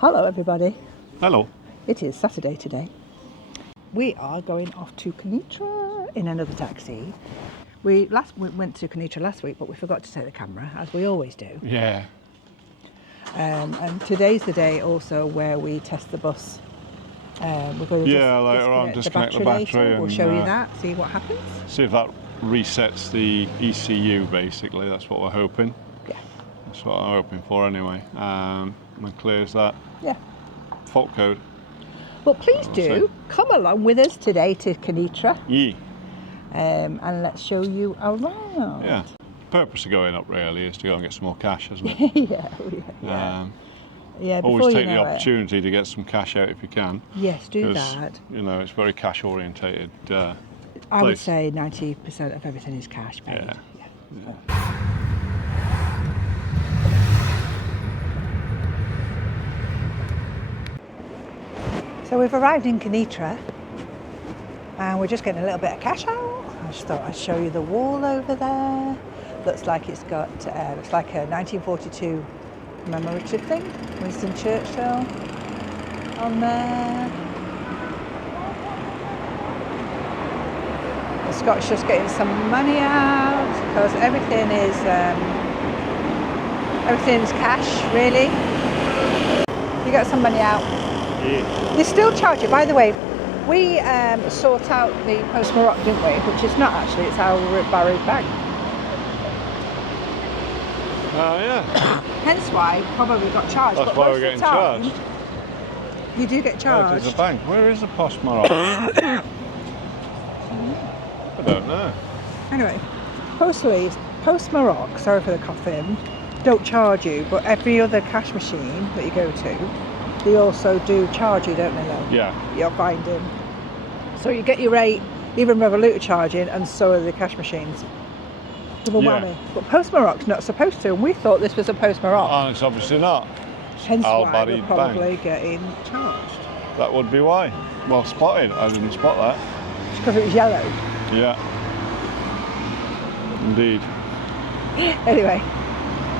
Hello everybody. Hello. It is Saturday today. We are going off to Kenitra in another taxi. We went to Kenitra last week, but we forgot to take the camera, as we always do. Yeah. And today's the day also where we test the bus. We're going to later on disconnect the battery we'll and show you that, see what happens. see if that resets the ECU basically. That's what we're hoping. Yeah. That's what I'm hoping for anyway. And clears that fault code. But please do come along with us today to Kenitra. Yeah. And let's show you around. Yeah. The purpose of going up really is to go and get some more cash, isn't it? Yeah. Always take the opportunity to get some cash out if you can. Yes, do that. You know, it's very cash orientated. I would say 90% of everything is cash paid. Yeah. So we've arrived in Kenitra and we're just getting a little bit of cash out. I just thought I'd show you the wall over there. Looks like it's got, looks like a 1942 commemorative thing. Winston Churchill on there. The Scots just getting some money out because everything's cash really. You got some money out. Yeah. They still charge you. By the way, we sort out the post Morocco, didn't we? Which is not actually, it's our Barrow bank. Oh yeah. Hence why probably got charged. That's why we're getting charged. You do get charged. Oh, there's a bank. Where is the post Morocco? I don't know. Anyway, post Morocco, sorry for the coughing, don't charge you, but every other cash machine that you go to, they also do charge you, don't they though? Yeah. You're binding. So you get your rate, even Revolut are charging, and so are the cash machines. Double whammy. But post Morocco's not supposed to, and we thought this was a post Morocco. Oh, it's obviously not. Hence why we're probably getting charged. That would be why. Well spotted. I didn't spot that. It's because it was yellow. Yeah. Indeed. Anyway,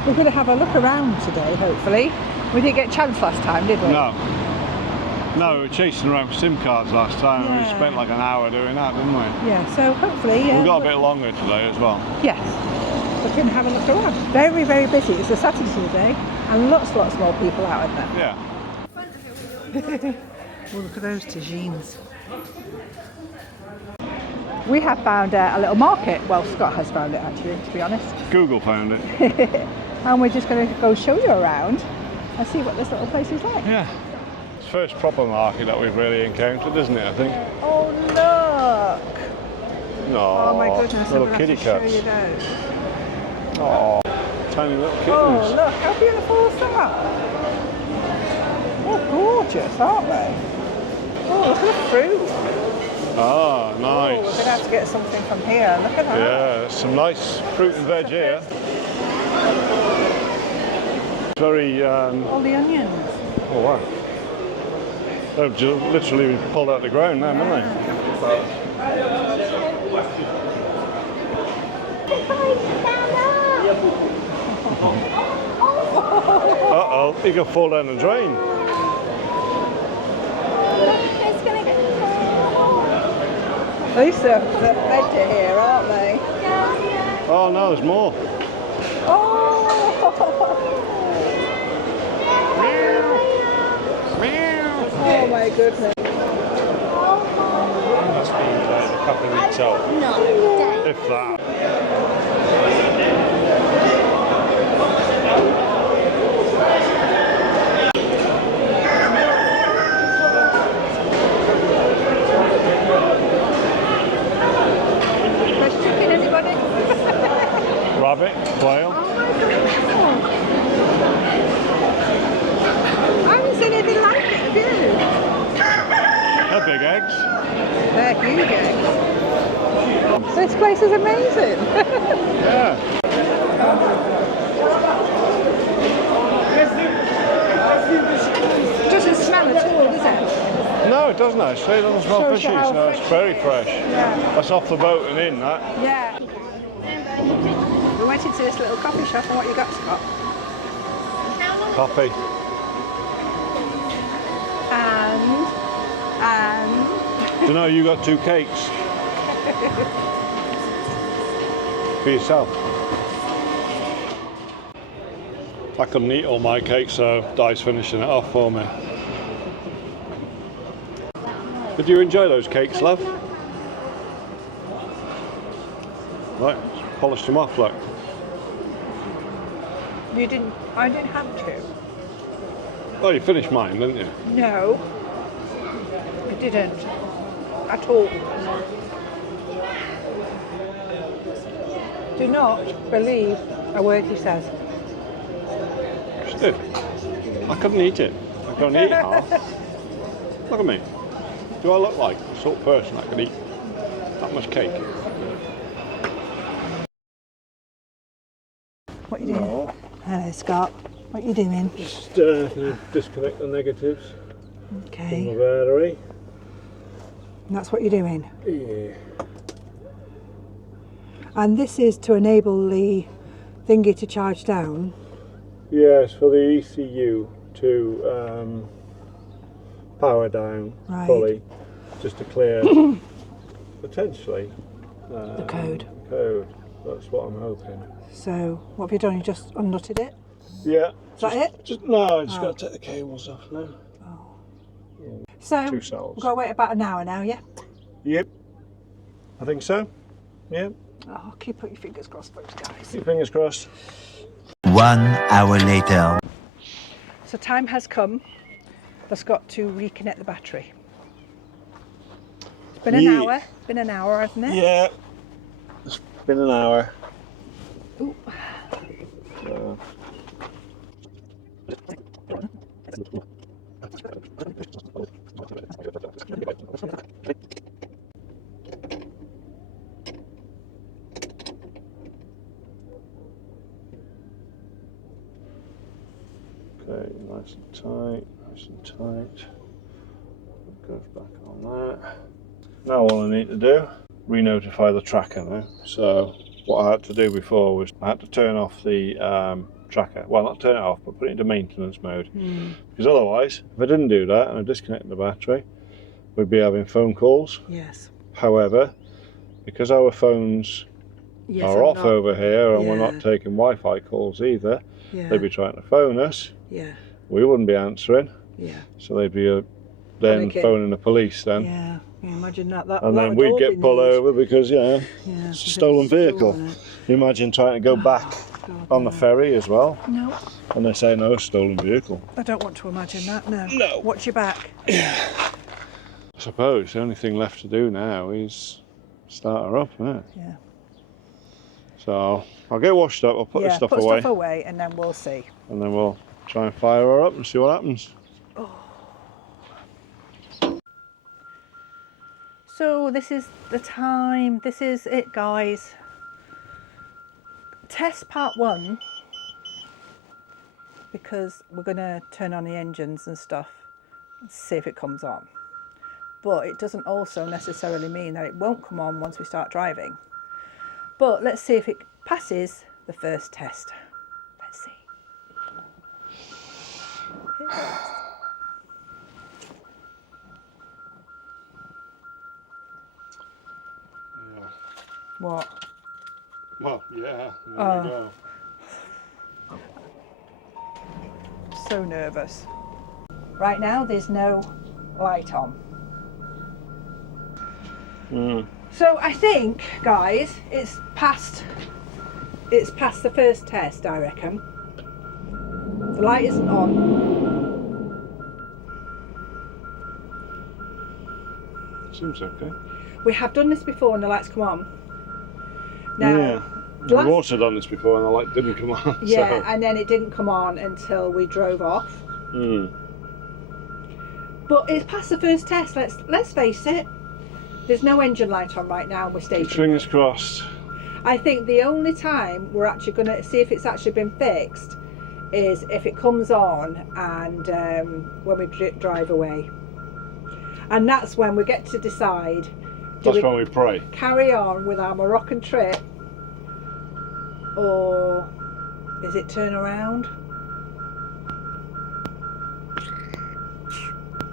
we're going to have a look around today, hopefully. We didn't get a chance last time, did we? No. No, we were chasing around for SIM cards last time and we spent like an hour doing that, didn't we? Yeah, so hopefully... We've got a bit longer today as well. Yes. We can have a look around. Very, very busy. It's a Saturday today and lots more people out in there. Yeah. Well, look at those tagines. We have found a little market. Well, Scott has found it actually, to be honest. Google found it. And we're just going to go show you around and see what this little place is like. Yeah. It's the first proper market that we've really encountered, isn't it, I think? Oh, look! Oh my goodness, little I'm kitty going to have to cats. show you those. Oh, tiny little kittens. Oh, look, how beautiful is that? They're gorgeous, aren't they? Oh, look at the fruit. Ah, nice. Oh, we're going to have to get something from here. Look at that. Yeah, there's some nice fruit and veg here. Very... All the onions. Oh, wow. They've just literally pulled out the ground now, haven't they? Uh-oh, he could fall down the drain. At least they're fed to here, aren't they? Oh no, there's more. Oh! Oh my goodness. That's been like a couple of weeks old. No. If that. Fresh chicken, anybody? Rabbit, quail. Oh my goodness. I haven't seen anything like it, have you? They're big eggs. They're huge eggs. This place is amazing. Yeah. Doesn't smell at all, does it? No, it doesn't actually. It doesn't smell Shows fishy. you how No, it's very fresh. Yeah. That's off the boat and in that. Yeah. We went into this little coffee shop, and what you got, Scott? Coffee. And Do you know you got 2 cakes? For yourself. I couldn't eat all my cake, so Di's finishing it off for me. Did you enjoy those cakes, love? Right, polished them off, look. you didn't, I didn't have to. Oh, you finished mine, didn't you? No, I didn't at all. Do not believe a word he says. She did. I couldn't eat it. I couldn't eat half. Look at me. Do I look like the sort of person that could eat that much cake? What are you doing? No. Hello, Scott. What are you doing? Just gonna disconnect the negatives from the Okay. battery. And that's what you're doing. Yeah. And this is to enable the thingy to charge down. Yes, for the ECU to power down Right. fully, just to clear potentially The code. code. That's what I'm hoping. So, what have you done? You just unnutted it? Yeah. Is that it? Just no, I just Oh. got to take the cables off now. So, 2 we've cells. got to wait about an hour now, yeah? Yep. I think so. Yep. Oh, keep your fingers crossed, folks, guys. Keep fingers crossed. 1 hour later. So, time has come. I've got to reconnect the battery. It's been an Yeah. hour. It's been an hour, hasn't it? Yeah. It's been an hour. Ooh. So. Okay, nice and tight, nice and tight. It goes back on that. Now all I need to do, re-notify the tracker now. So what I had to do before was I had to turn off the tracker. Well, not turn it off, but put it into maintenance mode. Because otherwise, if I didn't do that and I disconnected the battery, we'd be having phone calls. Yes. However, because our phones Yes, are I'm off not- over here and we're Yeah. not taking Wi-Fi calls either, Yeah. they'd be trying to phone us. Yeah. We wouldn't be answering, Yeah. so they'd be then Panicking. phoning the police then. Yeah. Yeah, imagine that. That And that then would we'd all get be pulled news. over because, Yeah, it's a if stolen it's vehicle. stolen, You imagine trying to go back God, on the no. ferry as well, No, and they say no, stolen vehicle. I don't want to imagine that. No. No. Watch your back. I suppose the only thing left to do now is start her up, isn't it? Yeah. So I'll get washed up, I'll put this stuff put away, stuff away, and then we'll see. and then we'll try and fire her up and see what happens. So this is the time. This is it, guys. Test part 1, because we're going to turn on the engines and stuff and see if it comes on. But it doesn't also necessarily mean that it won't come on once we start driving. But let's see if it passes the first test. Let's see. Here it is. What? Well, yeah, there Oh. we go. So nervous. Right now there's no light on. So I think, guys, it's past the first test, I reckon. The light isn't on. Seems okay. We have done this before and the lights come on. Now, Yeah. last- We've also done this before and the light didn't come on. yeah, So. and then it didn't come on until we drove off. But it's past the first test. Let's face it. There's no engine light on right now, and we're stationary. Fingers crossed. I think the only time we're actually going to see if it's actually been fixed is if it comes on and when we drive away. And that's when we get to decide, do That's we when we pray. carry on with our Moroccan trip or is it turn around?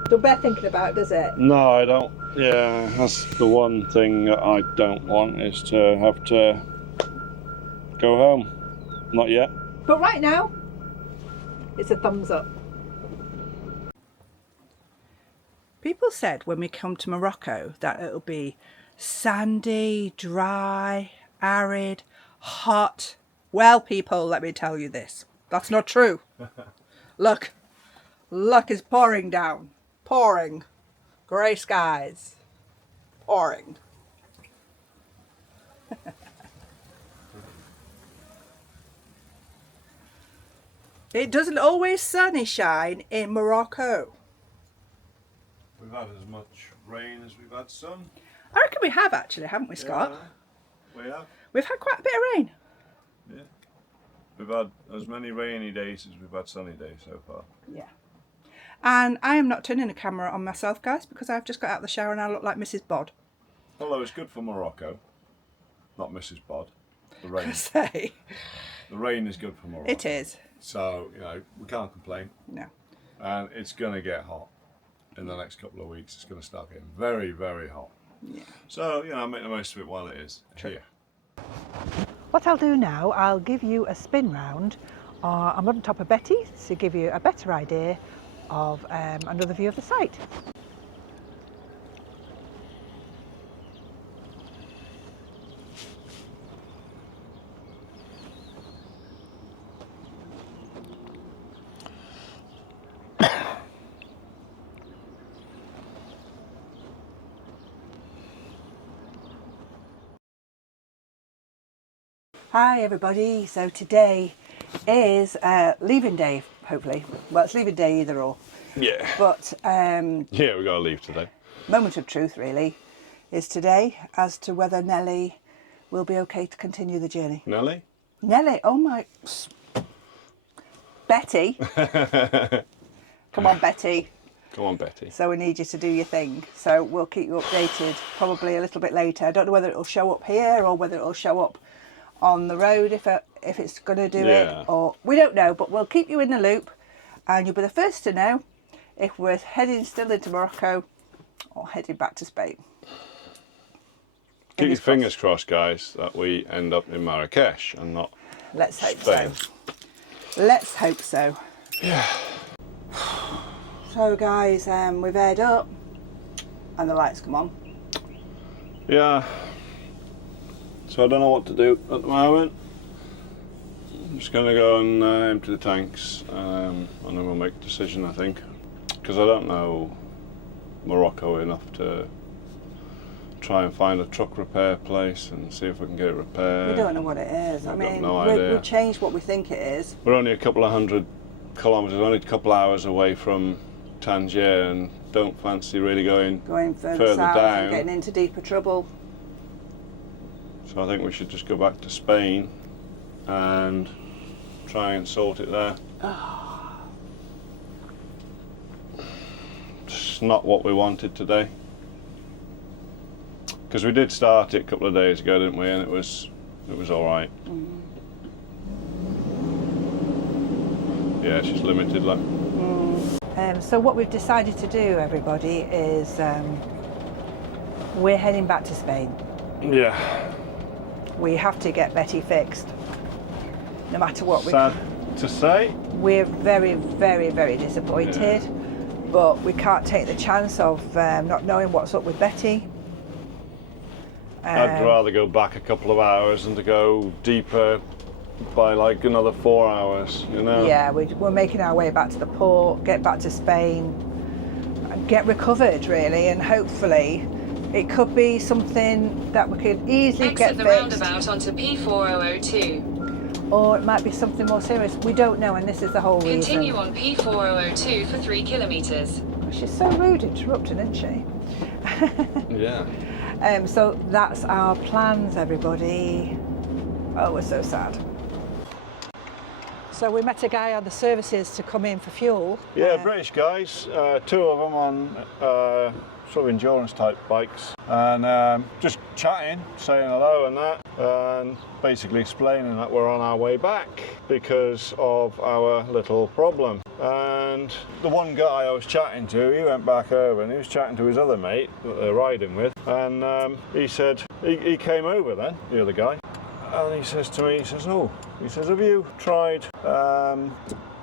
Don't bear thinking about it, does it? No, I don't. Yeah, that's the one thing that I don't want, is to have to go home. Not yet. But right now, it's a thumbs up. People said when we come to Morocco that it'll be sandy, dry, arid, hot. Well, people, let me tell you this. That's not true. Look, it's pouring down. Pouring. Grey skies. Pouring. It doesn't always sunny shine in Morocco. We've had as much rain as we've had sun. I reckon we have actually, haven't we, Scott? Yeah, we have. We've had quite a bit of rain. Yeah. We've had as many rainy days as we've had sunny days so far. Yeah. And I am not turning the camera on myself, guys, because I've just got out of the shower and I look like Mrs. Bod. Although it's good for Morocco, not Mrs. Bod. The rain. I say. The rain is good for Morocco. It is. So, you know, we can't complain. No. And it's going to get hot in the next couple of weeks. It's going to start getting very, very hot. Yeah. So, you know, make the most of it while it is. True. Here. What I'll do now, I'll give you a spin round. I'm on top of Betty to give you a better idea of another view of the site. Hi everybody, so today is leaving day, hopefully. Well, it's leaving day either or. Yeah. But Yeah, we've got to leave today. moment of truth really is today as to whether Nellie will be okay to continue the journey. Nellie? Nellie, oh my... Betty. Come on, Betty. Come on, Betty. So we need you to do your thing. So we'll keep you updated probably a little bit later. I don't know whether it'll show up here or whether it'll show up on the road if it's going to do it, or we don't know, but we'll keep you in the loop and you'll be the first to know if we're heading still into Morocco or heading back to Spain. Keep your fingers crossed, guys, that we end up in Marrakesh and not Let's hope Spain. so. Let's hope so. Yeah. So guys, we've aired up and the lights come on. Yeah. So I don't know what to do at the moment. I'm just going to go and empty the tanks and then we'll make a decision, I think. Because I don't know Morocco enough to try and find a truck repair place and see if we can get it repaired. We don't know what it is. I mean, no idea. we'll change what we think it is. We're only a couple of 100 kilometres, only a couple of hours away from Tangier and don't fancy really going further south down. and getting into deeper trouble. So I think we should just go back to Spain and try and sort it there. It's not what we wanted today. Because we did start it a couple of days ago, didn't we? And it was all right. Yeah, it's just limited, like. So what we've decided to do, everybody, is we're heading back to Spain. Yeah. We have to get Betty fixed, no matter what. Sad to say. We're very, very, very disappointed, but we can't take the chance of not knowing what's up with Betty. I'd rather go back a couple of hours than to go deeper by like another 4 hours, you know? Yeah, we're making our way back to the port, get back to Spain, and get recovered really, and hopefully it could be something that we could easily get Exit the fixed. roundabout onto P4002. Or it might be something more serious. We don't know, and this is the whole reason. Continue on P4002 for 3 kilometres. She's so rude interrupting, isn't she? Yeah. So that's our plans, everybody. Oh, we're so sad. So we met a guy on the services to come in for fuel. Yeah, British guys, 2 of them on sort of endurance type bikes, and just chatting, saying hello and that, and basically explaining that we're on our way back because of our little problem. And the one guy I was chatting to, he went back over and he was chatting to his other mate that they're riding with, and he said, he came over then, the other guy, and he says to me, he says, have you tried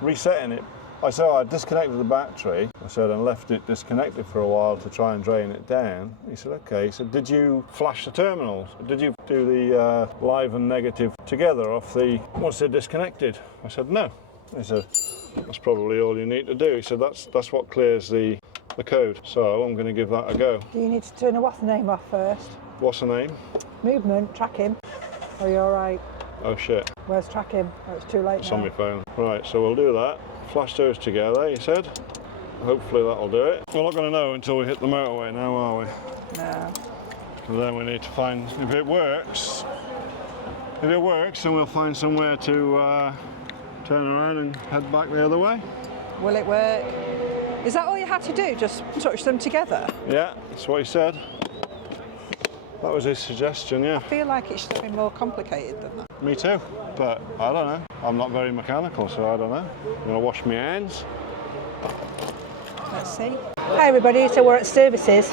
resetting it? I said, I disconnected the battery, I said, and left it disconnected for a while to try and drain it down. He said, okay. He said, did you flash the terminals? Did you do the live and negative together off the, once they're disconnected? I said, no. He said, that's probably all you need to do. He said, that's what clears the code. So I'm going to give that a go. Do you need to turn the what's the name off first? What's the name? Movement, tracking. Are you all right? Oh shit. Where's tracking? Oh, it's too late It's now. on my phone. Right, so we'll do that. Flash those together, he said. Hopefully that'll do it. We're not going to know until we hit the motorway now, are we? No. So then we need to find, if it works, then we'll find somewhere to turn around and head back the other way. Will it work? Is that all you had to do? Just touch them together? Yeah, that's what he said. That was his suggestion, yeah. I feel like it should have been more complicated than that. Me too, but I don't know. I'm not very mechanical, so I don't know. I'm going to wash my hands. Let's see. Hi everybody, so we're at services.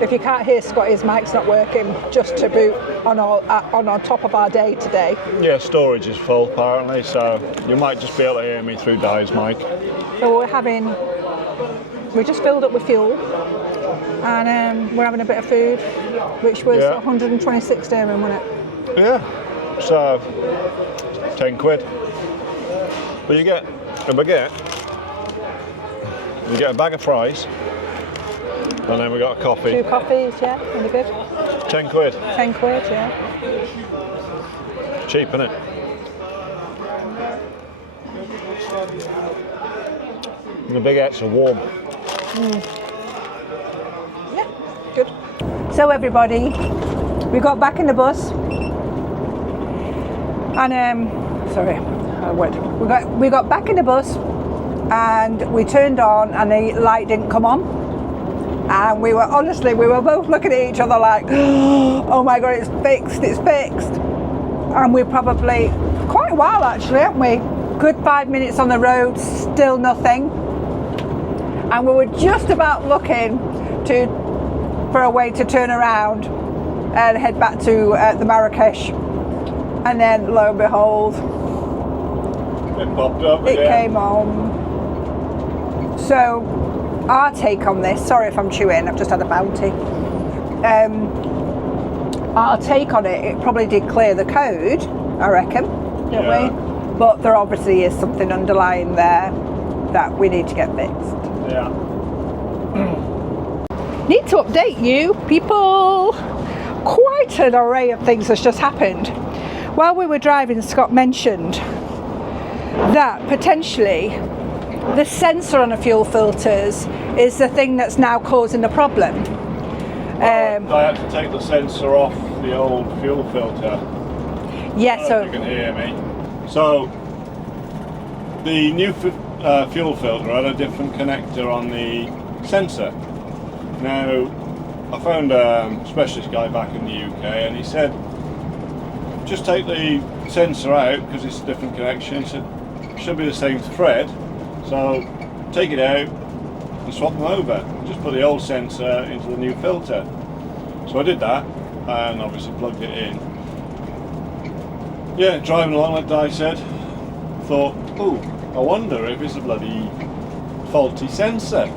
If you can't hear Scotty's mic's not working, just to boot on top of our day today. Yeah, storage is full apparently, so you might just be able to hear me through Di's mic. So we just filled up with fuel, and we're having a bit of food, which was 126 dirham, wasn't it? Yeah, so 10 quid. But you get a baguette, you get a bag of fries, and then we got a coffee. 2 coffees, yeah, really good. 10 quid. 10 quid, yeah. Cheap, innit? And the baguettes are warm. Yeah, good. So everybody, we got back in the bus, and we got back in the bus, and we turned on, and the light didn't come on, and we were both looking at each other like, oh my god, it's fixed, and we're probably quite a while actually, haven't we? Good 5 minutes on the road, still nothing. And we were just about looking for a way to turn around and head back to the Marrakesh. And then, lo and behold, It popped up. it came on. So, our take on this, sorry if I'm chewing, I've just had a bounty. Our take on it probably did clear the code, I reckon, don't we? But there obviously is something underlying there that we need to get fixed. Yeah. Need to update you people. Quite an array of things has just happened. While we were driving, Scott mentioned that potentially the sensor on the fuel filters is the thing that's now causing the problem. I had to take the sensor off the old fuel filter. Yeah, So you can hear me. So the new fuel filter had a different connector on the sensor. Now I found a specialist guy back in the UK, and he said just take the sensor out because it's a different connection. He said it should be the same thread, so take it out and swap them over. Just put the old sensor into the new filter. So I did that and obviously plugged it in. Yeah, driving along like Di said, thought, oh, I wonder if it's a bloody faulty sensor.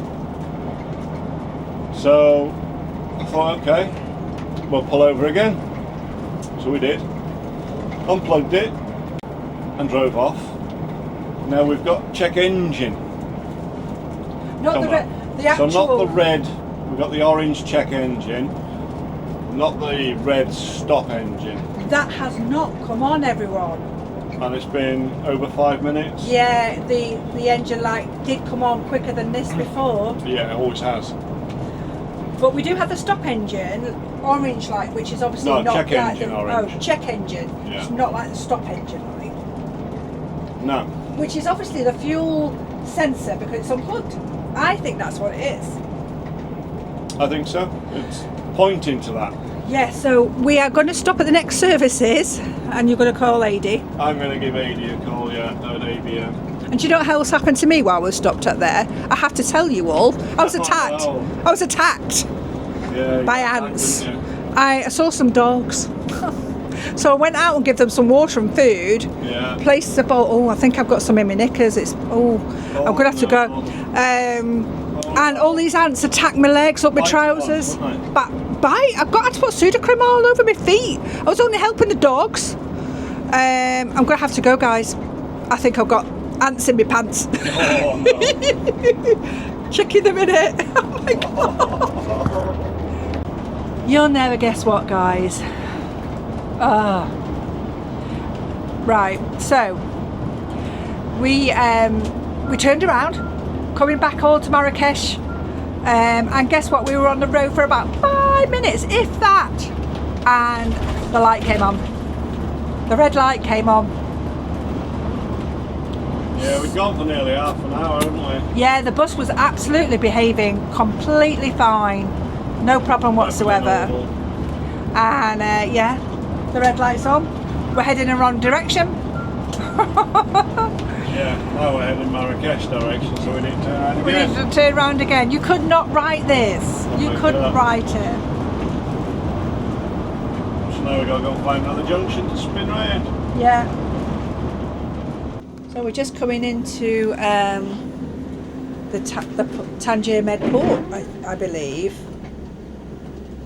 So I thought, okay, we'll pull over again. So we did, unplugged it and drove off. Now we've got check engine. not the actual. So not the red, we've got the orange check engine, not the red stop engine. That has not come on, everyone. And it's been over 5 minutes? Yeah, the engine light did come on quicker than this before. Yeah, it always has. But we do have the stop engine, orange light, which is obviously No, not check like engine the orange. check engine. Yeah. It's not like the stop engine light. No. Which is obviously the fuel sensor because it's unplugged. I think that's what it is. I think so. It's pointing to that. Yeah, so we are going to stop at the next services and you're going to call AD. I'm going to give AD a call, yeah, at ABM. And do you know what else happened to me while we were stopped up there? I have to tell you all. I was attacked. Oh. I was attacked Yeah, by ants. I saw some dogs. So I went out and gave them some water and food. Yeah. Placed the bowl. Oh, I think I've got some in my knickers. I'm gonna have to go. And all these ants attacked my legs, up my trousers. Bite. I've got to put pseudocreme all over my feet. I was only helping the dogs. I'm gonna have to go, guys. I think I've got ants in my pants. Oh, no. Checking them in it. Oh my god. You'll never guess what, guys. Right, so we turned around, coming back all to Marrakesh, and guess what? We were on the road for about 5 minutes, if that, and the light came on. The red light came on. Yeah, we've gone for nearly half an hour, haven't we? Yeah, the bus was absolutely behaving completely fine, no problem whatsoever. And yeah, the red light's on. We're heading in the wrong direction. Yeah, now we're heading Marrakesh direction, so we need to turn around We again. need to turn around again. You could not write this. You couldn't write it. So now we've got to go and find another junction to spin round. Yeah. So we're just coming into the Tangier Med Port, I believe.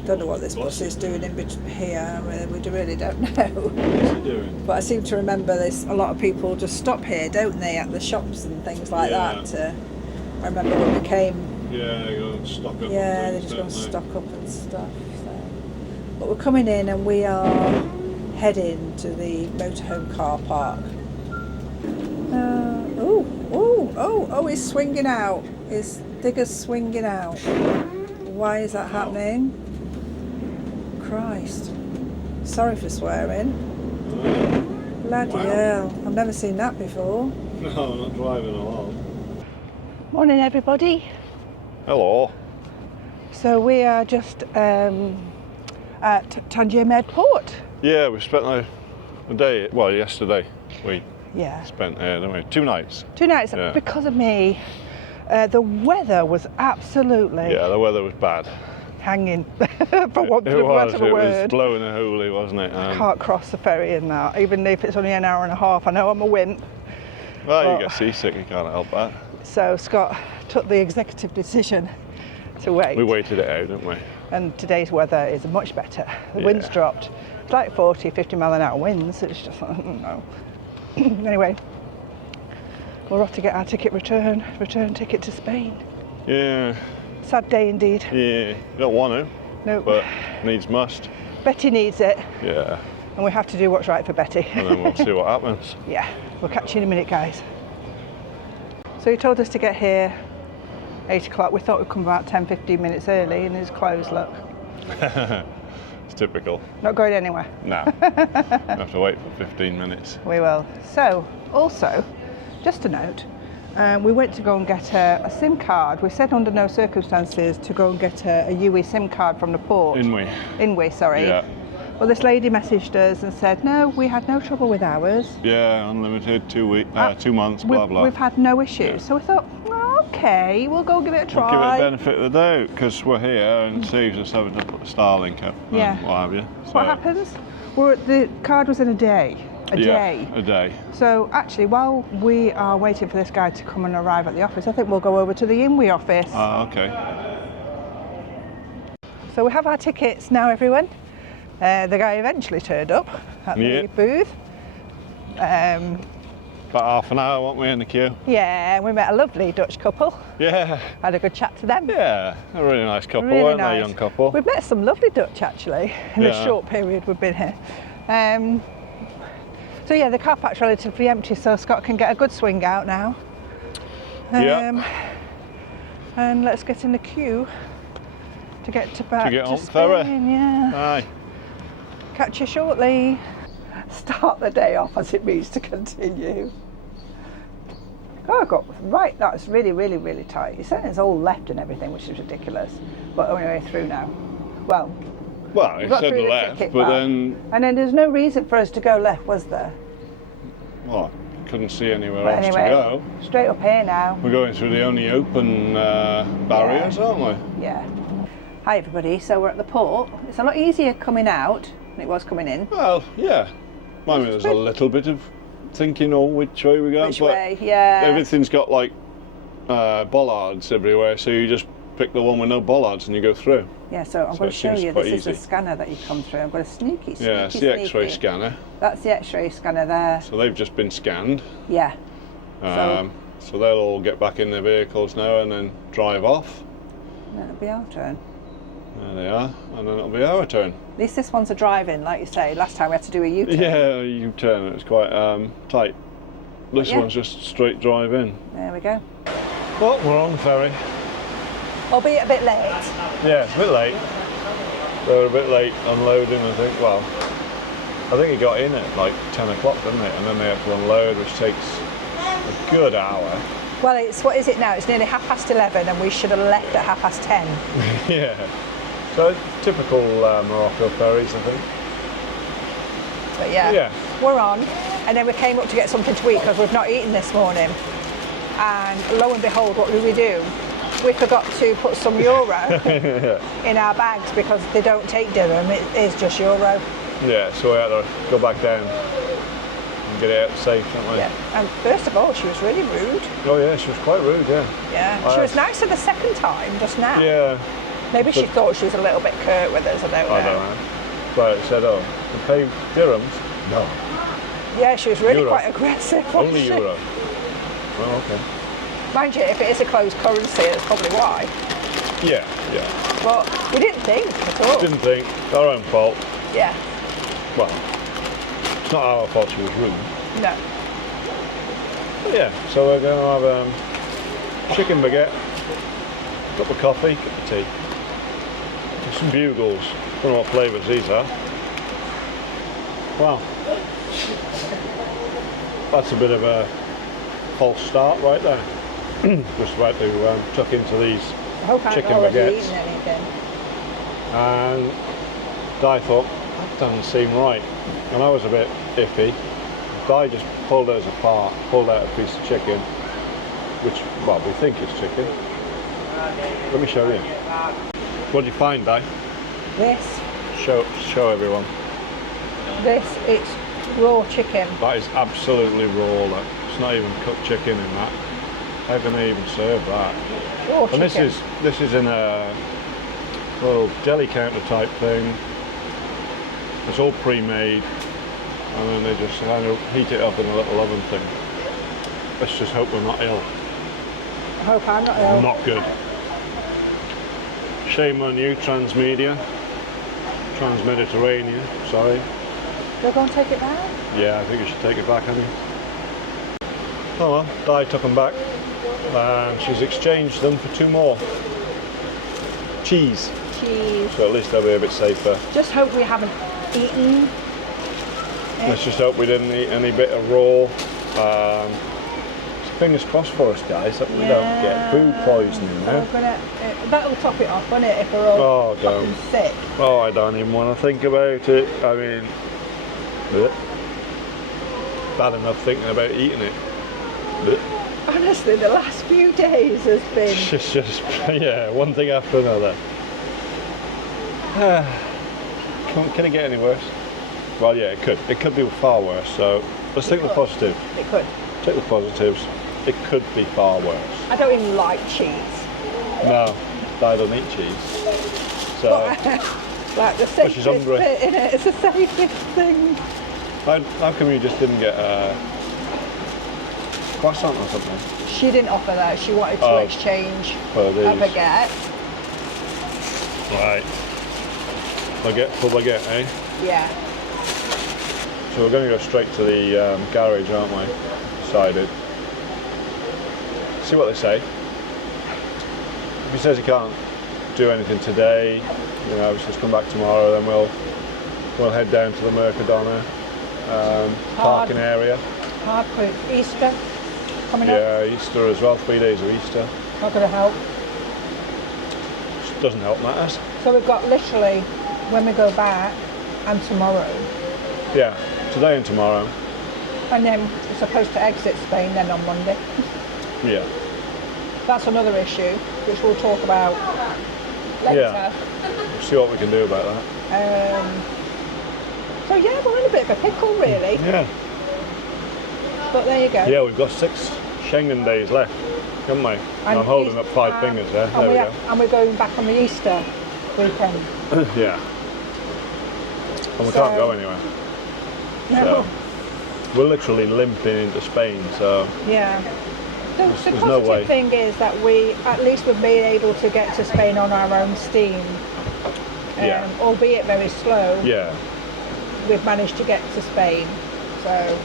Don't know what this bus is doing in here. We really don't know. What's it doing? But I seem to remember there's a lot of people just stop here, don't they, at the shops and things like that. I remember when we came. Yeah, they go and stock up. Yeah, they just go and stock up and stuff. So. But we're coming in and we are heading to the motorhome car park. Oh, he's swinging out. His digger's swinging out. Why is that happening? Christ. Sorry for swearing. Bloody hell. I've never seen that before. No, I'm not driving along. Morning, everybody. Hello. So we are just at Tangier Med Port. Yeah, we spent a day, well, yesterday we Yeah. spent here, didn't we? 2 nights. 2 nights. Yeah. Because of me, the weather was absolutely Yeah, the weather was bad. hanging, for want of It a was word. blowing a hoolie, wasn't it? I can't cross the ferry in that, even if it's only an hour and a half. I know I'm a wimp. Well, but- you get seasick, you can't help that. So Scott took the executive decision to wait. We waited it out, didn't we? And today's weather is much better. The wind's dropped. It's like 40, 50 mile an hour winds. It's just like, no. Anyway, we're off to get our return ticket to Spain. Yeah, Sad day indeed. yeah. You don't want to, No, but needs must. Betty needs it, Yeah, and we have to do what's right for Betty. and then we'll see what happens. Yeah, we'll catch you in a minute, guys. So he told us to get here 8 o'clock. We thought we'd come about 10, 15 minutes early, and his clothes look. It's typical. Not going anywhere. No, we have to wait for 15 minutes. We will. So, also, just a note, we went to go and get a SIM card. We said under no circumstances to go and get a UE SIM card from the port. Inwe, sorry. Yeah. Well, this lady messaged us and said, no, we had no trouble with ours. Yeah, unlimited, 2 months, blah, blah. We've had no issues. Yeah. So we thought, well, okay, we'll go give it a try. We'll give it the benefit of the doubt, because we're here and it saves us having to put the Starlink up Yeah. and what have you. So, What happens? The card was in a day. A day. So actually, while we are waiting for this guy to come and arrive at the office, I think we'll go over to the Inwe office. Okay. So we have our tickets now, everyone. The guy eventually turned up at the booth. About half an hour, weren't we, in the queue? Yeah, we met a lovely Dutch couple. Yeah. Had a good chat to them. Yeah, a really nice couple, Really weren't nice. they, young couple? We've met some lovely Dutch, actually, in the Yeah. short period we've been here. So yeah, the car park's relatively empty, so Scott can get a good swing out now. Yeah. And let's get in the queue to get back to on Spain. ferry. Yeah. Aye. Catch you shortly. Start the day off as it means to continue. Oh, I got right. That's really, really, really tight. It's saying it's all left and everything, which is ridiculous. But we're through now. Well, It got said through the left, ticket but back. then, and then there's no reason for us to go left, was there? what? couldn't see anywhere But else anyway, to go. straight up here now. We're going through the only open barriers, aren't we? Yeah. Hi everybody, so we're at the port. It's a lot easier coming out than it was coming in. Well, yeah. I mean, there's a little bit of thinking on which way we go, Which but way, yeah. everything's got like bollards everywhere, so you just pick the one with no bollards and you go through. Yeah, so I'm So going it to show seems you, quite this is the easy. scanner that you come through. I've got a sneaky. Yeah, it's the X-ray scanner. That's the X-ray scanner there. So they've just been scanned. Yeah. So they'll all get back in their vehicles now and then drive off. And then it'll be our turn. There they are, and then it'll be our turn. At least this one's a drive-in, like you say. Last time we had to do a U-turn. Yeah, U-turn, it's quite tight. This Yeah. one's just straight drive in. There we go. Well, we're on the ferry. Albeit a bit late. Yeah, it's a bit late. They were a bit late unloading, I think. Well, I think it got in at like 10 o'clock, didn't it? And then they have to unload, which takes a good hour. Well, it's, what is it now? It's nearly 11:30 and we should have left at 10:30. Yeah. So typical Morocco ferries, I think. But yeah, we're on. And then we came up to get something to eat because we've not eaten this morning. And lo and behold, what did we do? We forgot to put some euro in our bags because they don't take dirham, it is just euro. Yeah, so we had to go back down and get it out safe, didn't we? Yeah, and first of all, she was really rude. Oh yeah, she was quite rude, yeah. Yeah, she was nicer the second time, just now. Yeah. Maybe she thought she was a little bit curt with us, I don't know. I don't know. But it said, oh, you pay dirhams? No. Yeah, she was really Euro. quite aggressive, wasn't Only she? euro. Oh, okay. Mind you, if it is a closed currency, that's probably why. Yeah. But we didn't think at all. Didn't think. Our own fault. Yeah, Well, it's not our fault she was rude. no. But yeah, so we're going to have chicken baguette, a cup of coffee, cup of tea, and some bugles. Don't know what flavours these are. Wow. That's a bit of a false start right there. Just about to tuck into these I hope I chicken haven't already baguettes. eaten anything. And Di thought, that doesn't seem right. And I was a bit iffy. Di just pulled those apart, pulled out a piece of chicken, which, well, we think is chicken. Let me show you. What did you find, Di? This, Show everyone. it's raw chicken. That is absolutely raw, look. It's not even cooked chicken in that. How can they even serve that? Raw And chicken. this is in a little deli counter type thing. It's all pre-made, and then they just kind of heat it up in a little oven thing. Let's just hope we're not ill. I hope I'm not ill. Not good. Shame on you, Transmedia. Trans-Mediterranean, sorry. They're going to take it back? Yeah, I think you should take it back, honey. Oh well, Di took them back, and she's exchanged them for 2 more. Cheese. Cheese. So at least they'll be a bit safer. Just hope we haven't eaten. Let's just hope we didn't eat any bit of raw. Fingers crossed for us, guys, that we don't get food poisoning now. That'll top it off, won't it, if we're all fucking sick. Oh, I don't even want to think about it. I mean, bleh. Bad enough thinking about eating it. Bleh. Honestly, the last few days has been... It's just, yeah, one thing after another. Can it get any worse? Well, yeah, it could. It could be far worse, so let's take the positive. It could. Take the positives. It could be far worse. I don't even like cheese. No, I don't eat cheese. So, Like the But she's safest hungry. bit in it, it's the safest thing. how come you just didn't get a croissant or something? She didn't offer that, she wanted to Oh. exchange For a these. baguette. Right. Baguette for baguette, eh? Yeah. So we're going to go straight to the garage, aren't we? Decided. See what they say. If he says he can't do anything today, you know, just come back tomorrow, then we'll head down to the Mercadona parking area. Hard for Easter coming up. Yeah, Easter as well, 3 days of Easter. Not going to help. Which doesn't help matters. So we've got literally, when we go back, and tomorrow. Yeah, today and tomorrow. And then we're supposed to exit Spain then on Monday. Yeah. That's another issue, which we'll talk about later. Yeah. We'll see what we can do about that. So yeah, we're in a bit of a pickle really. Yeah. But there you go. Yeah, we've got 6 Schengen days left, haven't we? And I'm holding up 5 fingers there. There we go. And we're going back on the Easter weekend. Yeah. And we can't go anywhere. No. So we're literally limping into Spain, so Yeah. The there's no way. positive thing is that at least we've been able to get to Spain on our own steam. Yeah. Albeit very slow, yeah. we've managed to get to Spain. So,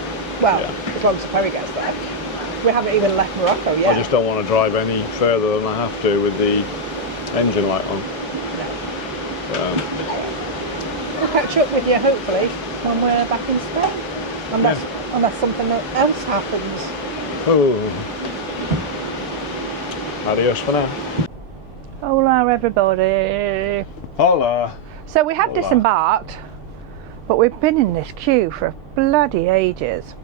well, as long as Ferry gets there. We haven't even left Morocco yet. I just don't want to drive any further than I have to with the engine light on. We'll catch up with you hopefully when we're back in Spain. Unless something else happens. Oh. Adios for now. Hola everybody. Hola. So we have Hola. disembarked, but we've been in this queue for bloody ages.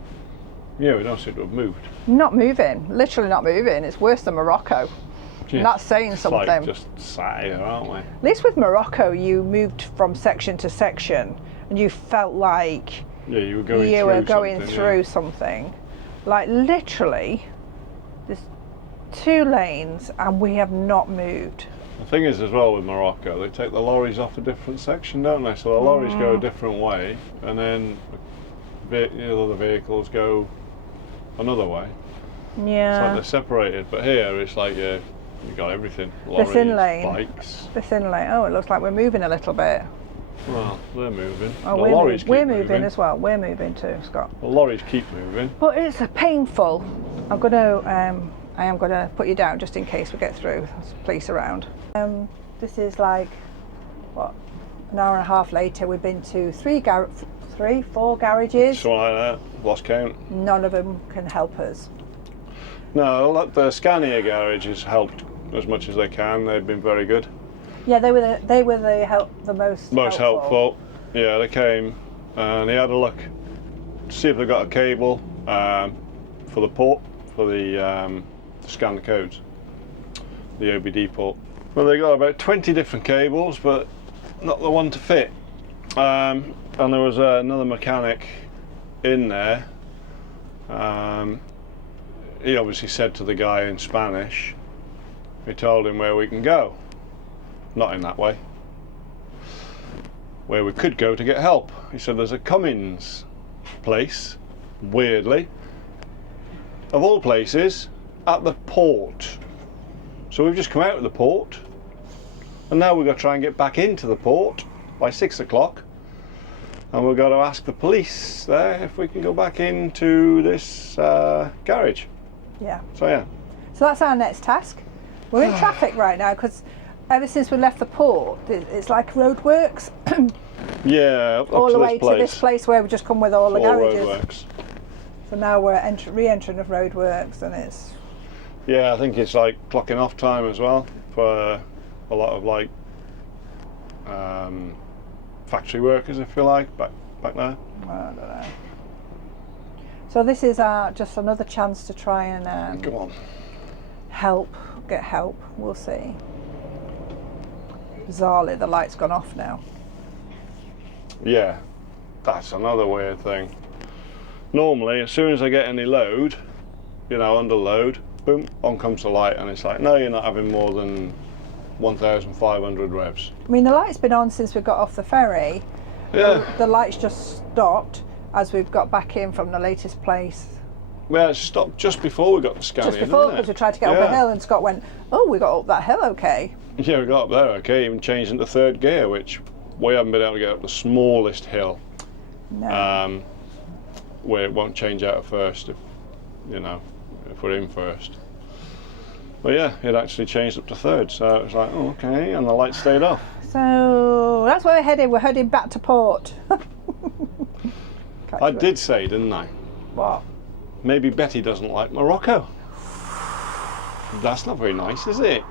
Yeah, we don't seem to have moved. Not moving, literally not moving. It's worse than Morocco. Jeez, And that's saying it's something. like just sat here, aren't we? At least with Morocco, you moved from section to section, and you felt like Yeah, you were going you through were going something, through yeah. something. Like literally, there's 2 lanes, and we have not moved. The thing is as well with Morocco, they take the lorries off a different section, don't they? So the lorries go a different way, and then the other vehicles go another way. It's like Yeah. they're separated, but here it's like you got everything. Lorries, thin lane. bikes. This in lane. Oh, it looks like we're moving a little bit. Well, they're moving. Oh, the we're, lorries keep we're moving as well. We're moving too, Scott. The lorries keep moving. But it's painful. I am gonna put you down just in case we get through. There's police around. This is like what, an hour and a half later. We've been to 4 garages. Something like that. Lost count. None of them can help us. No, the Scania garage has helped as much as they can. They've been very good. Yeah, they were the most helpful. Yeah, they came and they had a look to see if they got a cable for the port for the to scan the codes, the OBD port. Well, they got about 20 different cables, but not the one to fit. And there was another mechanic in there. He obviously said to the guy in Spanish. He told him where we can go. Not in that way. Where we could go to get help. He said there's a Cummins place, weirdly, of all places, at the port. So we've just come out of the port, and now we've got to try and get back into the port by 6 o'clock, and we've got to ask the police there if we can go back into this garage. Yeah. So yeah. So that's our next task. We're in traffic right now because ever since we left the port, it's like roadworks. Yeah, up all to the this way place. to this place where we've just come with all the garages. Roadworks. So now we're re-entering of roadworks, and it's Yeah, I think it's like clocking off time as well for a lot of like factory workers, if you like, back there. I don't know. So this is just another chance to try and Come on. get help. We'll see. Bizarrely, the light's gone off now. Yeah, that's another weird thing. Normally, as soon as I get any load, under load, boom, on comes the light, and it's like, no, you're not having more than 1,500 revs. I mean, the light's been on since we got off the ferry. Yeah. The light's just stopped as we've got back in from the latest place. Well, it stopped just before we got to Scania, Just before, didn't because it? we tried to get up a hill, and Scott went, "Oh, we got up that hill, okay." Yeah, we got up there, okay, even changed into third gear, which we haven't been able to get up the smallest hill. No. Where it won't change out at first if we're in first. But yeah, it actually changed up to third, so it was like, oh, okay, and the light stayed off. So that's where we're heading. We're heading back to port. I did say, didn't I? What? Maybe Betty doesn't like Morocco. That's not very nice, is it?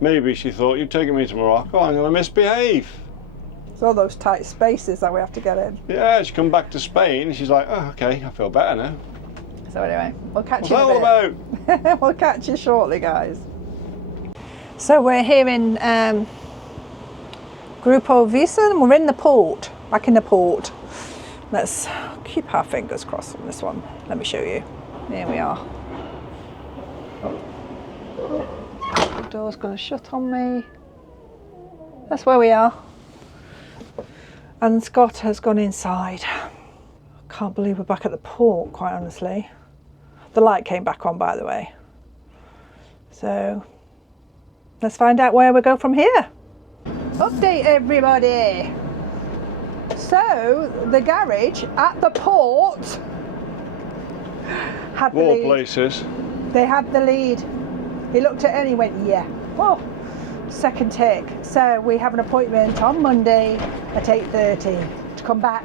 Maybe she thought, you've taken me to Morocco, I'm going to misbehave. It's all those tight spaces that we have to get in. Yeah, she come back to Spain. She's like, oh, okay, I feel better now. So anyway, we'll catch What's you that in all a about? bit. We'll catch you shortly, guys. So we're here in Grupo Visa, and we're in the port, back in the port. Let's keep our fingers crossed on this one. Let me show you. Here we are. The door's going to shut on me. That's where we are. And Scott has gone inside. I can't believe we're back at the port, quite honestly. The light came back on, by the way. So let's find out where we go from here. Update, everybody. So the garage at the port had the lead. Places. They had the lead. He looked at it and he went, yeah. Oh, second tick. So we have an appointment on Monday at 8:30 to come back.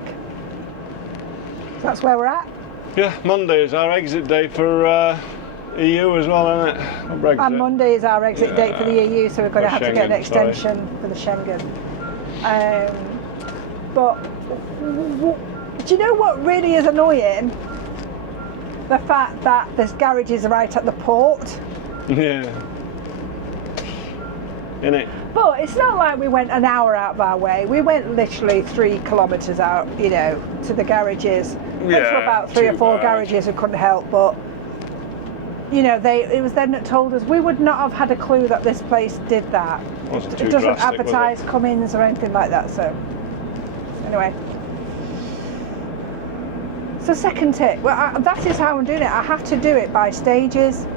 So that's where we're at. Yeah, Monday is our exit day for EU as well, isn't it? Brexit. And Monday is our exit date for the EU, so we're going to have to get an extension for the Schengen. But do you know what really is annoying? The fact that this garage is right at the port. Yeah. Innit? But it's not like we went an hour out of our way. We went literally 3 kilometres out, you know, to the garages. Went to about 3 or 4 garages and couldn't help, but you know, it was them that told us. We would not have had a clue that this place did that. It doesn't advertise come-ins or anything like that, so anyway. So second tip, well, that is how I'm doing it. I have to do it by stages.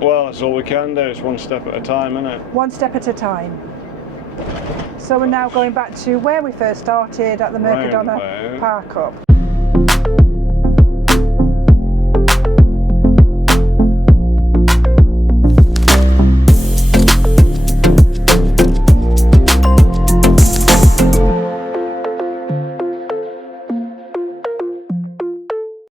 Well, that's all we can do. It's one step at a time, isn't it? One step at a time. So we're now going back to where we first started at the Mercadona Park Up.